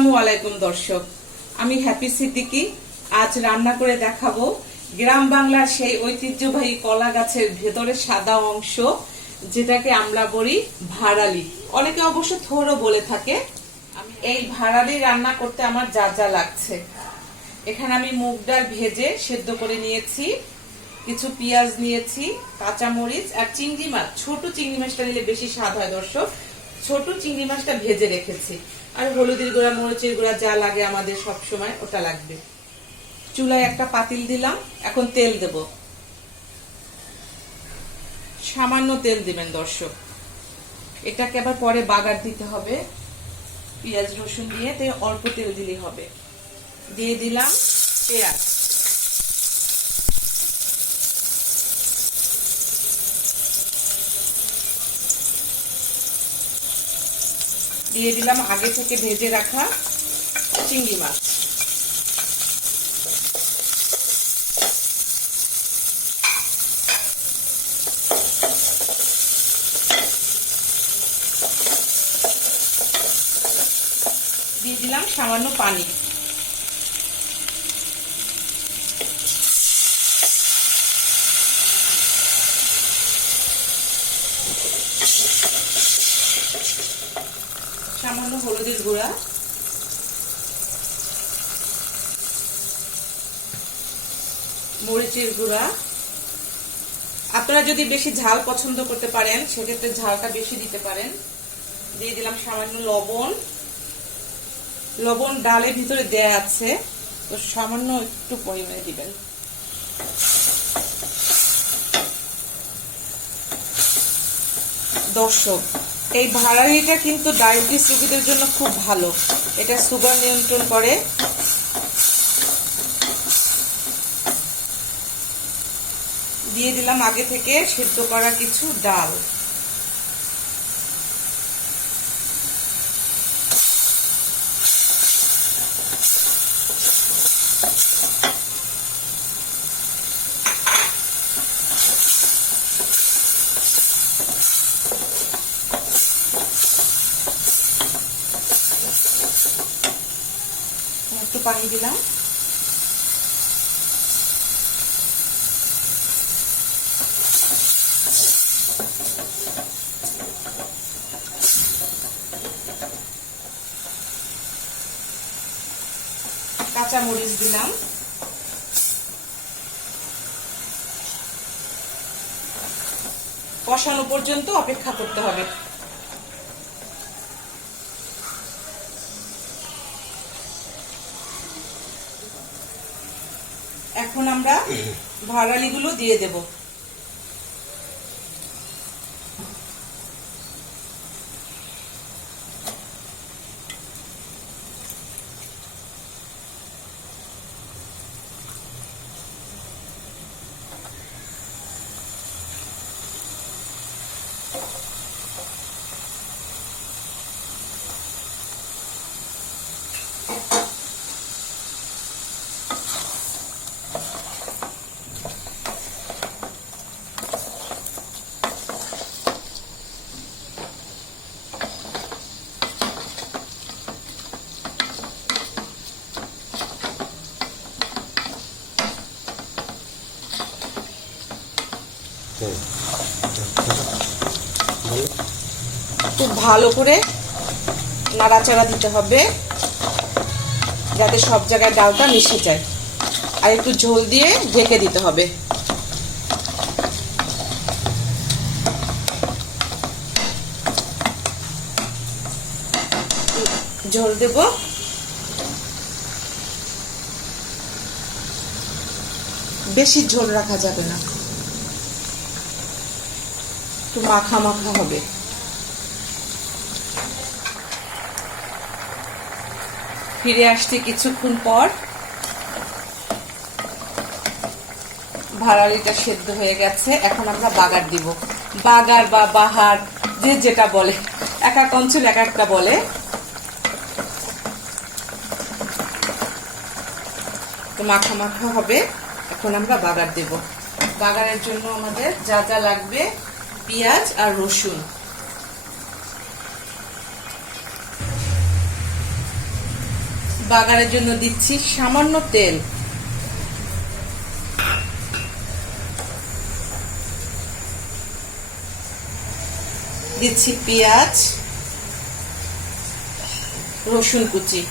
আসসালামু আলাইকুম দর্শক, আমি হ্যাপি সিদ্দিকি। আজ রান্না করে দেখাবো গ্রাম বাংলার সেই ঐতিহ্যবাহী কলা গাছের ভেতরে সাদা অংশ, যেটাকে আমরা বলি ভাড়ালি, অনেকে অবশ্য থোড়ও বলে থাকে। এই ভাড়ালি রান্না করতে আমার যা যা লাগছে, এখানে আমি মুগ ডাল ভেজে সেদ্ধ করে নিয়েছি, কিছু পেঁয়াজ নিয়েছি, কাঁচামরিচ আর চিংড়ি মাছ। ছোট চিংড়ি মাছটা নিলে বেশি স্বাদ হয় দর্শক। ছোট চিংড়ি মাছটা ভেজে রেখেছি, আর হলুদের গুঁড়া, মরিচের গুঁড়া যা লাগে আমাদের সব সময় ওটা লাগবে। চুলায় একটা পাতিল দিলাম, এখন তেল দেব। সামান্য তেল দিবেন দর্শক, এটাকে আবার পরে বাগার দিতে হবে। পেঁয়াজ রসুন দিয়ে তাই অল্প তেল দিলেই হবে। দিয়ে দিলাম পেঁয়াজ, দিয়ে দিলাম আগে থেকে ভেজে রাখা চিংড়ি মাছ, দিয়ে দিলাম সামান্য পানি। সামান্য হলুদের গুঁড়া, মরিচের গুঁড়া। আপনারা যদি বেশি ঝাল পছন্দ করতে পারেন সেক্ষেত্রে ঝালটা বেশি দিতে পারেন। দিয়ে দিলাম সামান্য লবণ। লবণ ডালের ভিতরে দেয়া আছে, তো সামান্য একটু পরিমাণে দিবেন। দর্শক, এই ভাড়ালিটা কিন্তু ডায়াবেটিস রোগীদের জন্য খুব ভালো, এটা সুগার নিয়ন্ত্রণ করে। দিয়ে দিলাম আগে থেকে সেদ্ধ করা কিছু ডাল। একটু পানি দিলাম। কাঁচা মরিচ দিলাম। কষানো পর্যন্ত অপেক্ষা করতে হবে। এখন আমরা ভাড়ালিগুলো দিয়ে দেব। খুব ভালো করে নাড়াচাড়া দিতে হবে যাতে সব জায়গায় ডালটা মিশে যায়, আর একটু ঝোল দিয়ে ঢেকে দিতে হবে। ঝোল দেব। বেশি ঝোল রাখা যাবে না, একটু মাখা মাখা হবে। ফিরে আসছি কিছুক্ষণ পর। ভাড়ালিটা সেদ্ধ হয়ে গেছে, এখন আমরা বাগার দিব। বাগার বা বাহার যে যেটা বলে, এক এক অঞ্চল এক একটা বলে। তো মাখা মাখা হবে, এখন আমরা বাগার দেব। বাগারের জন্য আমাদের যা যা লাগবে, পেঁয়াজ আর রসুন। 1 বাগারের জন্য দিচ্ছি সামান্য তেল। দিচ্ছি পেঁয়াজ, রসুন কুচি,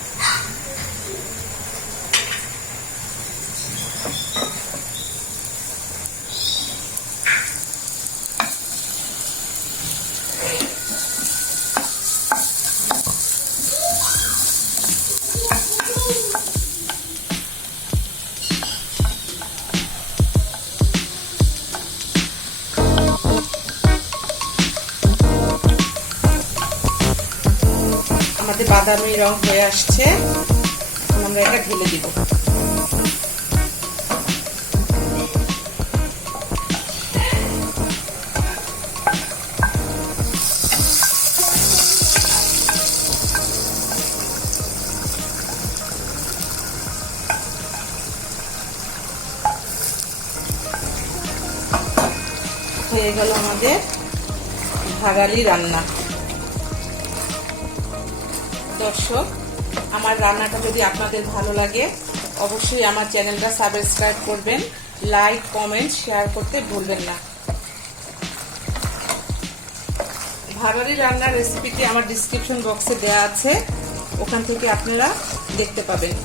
আমাদের বাদামি রং হয়ে আসছে। এখন আমরা এটা ঢেলে দিব। হয়ে গেল আমাদের ভাগালি রান্না। দর্শক, আমার রান্নাটা যদি আপনাদের ভালো লাগে অবশ্যই আমার চ্যানেলটা সাবস্ক্রাইব করবেন, লাইক কমেন্ট শেয়ার করতে ভুলবেন না। ভাগালি রান্নার রেসিপিটি আমার ডিসক্রিপশন বক্সে দেওয়া আছে, ওখান থেকে আপনারা দেখতে পাবেন।